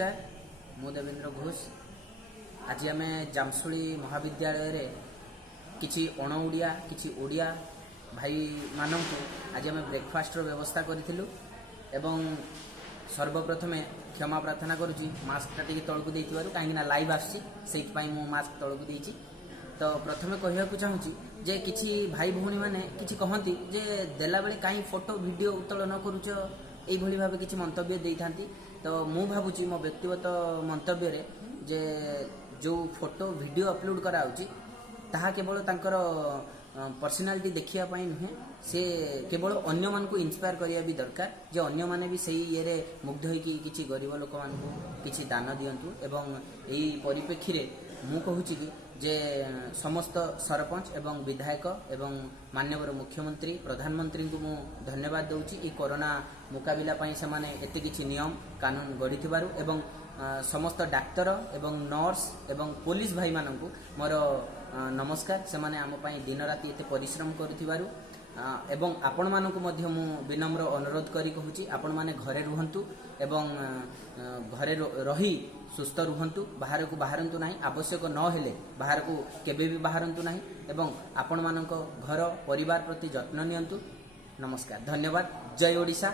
नमस्कार मु देवेंद्र घोष। आज आम जामशुली महाविद्यालय रे किछि अणओडिया किछि ओडिया भाई मानू आज आम ब्रेकफास्ट व्यवस्था करूँ एवं सर्वप्रथमे क्षमा प्रार्थना करुच्ची मास्कटा टी तौक दे कहीं लाइव आसी मास्क तौक देती। तो प्रथमे कहवाक चाहूँगी जे किछि भाई भौणी मैंने किछि कहती जे देला बेले कहीं फोटो वीडियो उत्तोलन करुच यही भाव किछि मंतव्य देइथांती। तो मु भावुची मो व्यक्तिगत मंतव्य रे जे जो फोटो वीडियो अपलोड कराउची ताहा केवल तांकर पर्सनालिटी देखिया पाई नुहे, से केवल अन्य मान को इंस्पायर करिया भी दरकार जे अन्य माने भी सही ये मुग्ध होइकी किछि गरीब लोक मान को किछि दान दियंतु। एवं एई परिप्रेक्षी रे मु कहूची कि जे समस्त सरपंच एवं विधायक एवं माननीय मुख्यमंत्री प्रधानमंत्री को मु धन्यवाद दूची ई कोरोना मुकाबिला पाई से माने एते किछि नियम कानून गढ़ी एवं समस्त डाक्तर एवं नर्स एवं पुलिस भाई मानू मोर नमस्कार। से माने आम पाई दिन राति एते परिश्रम करुथिबारु एवं आपण मानकु मध्य मु विनम्र अनुरोध करी कहूची आपण माने घरे रुहंतु एवं घरे रही सुस्थ रुहंतु, बाहर को बाहरंतु नाही, आवश्यक न हेले बाहर को केबे भी बाहरंतु नाही एवं आपण मानक घर परिवार प्रति जत्न नियंतु। नमस्कार, धन्यवाद। जय ओडिशा।